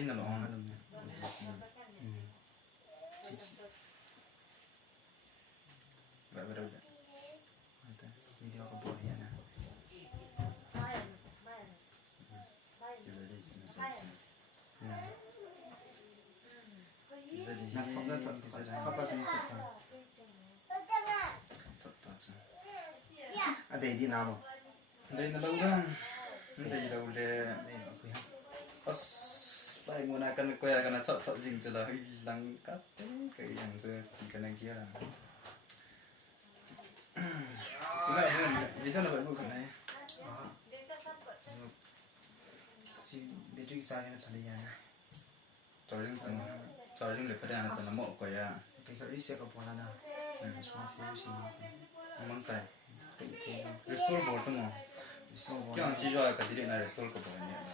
chín là nó vậy vậy đâu video có bộ hiện nè giờ đi nát không nát không bao giờ sẽ không à đây đi nào đây nó lâu đó đây đâu để phải muốn ai cần quay cái này thợ dình cho là hơi lắng cắt cái hàng giờ thì cái này kia là cái này video là vẫn vui này chỉ để chui sai cái phần này cho riêng lịch cái này là tao nó mộ quay à cái cái sẽ có bao nhiêu nào măng cay cái restore board đúng không? cái anh chỉ cho cái gì này restore cái bộ này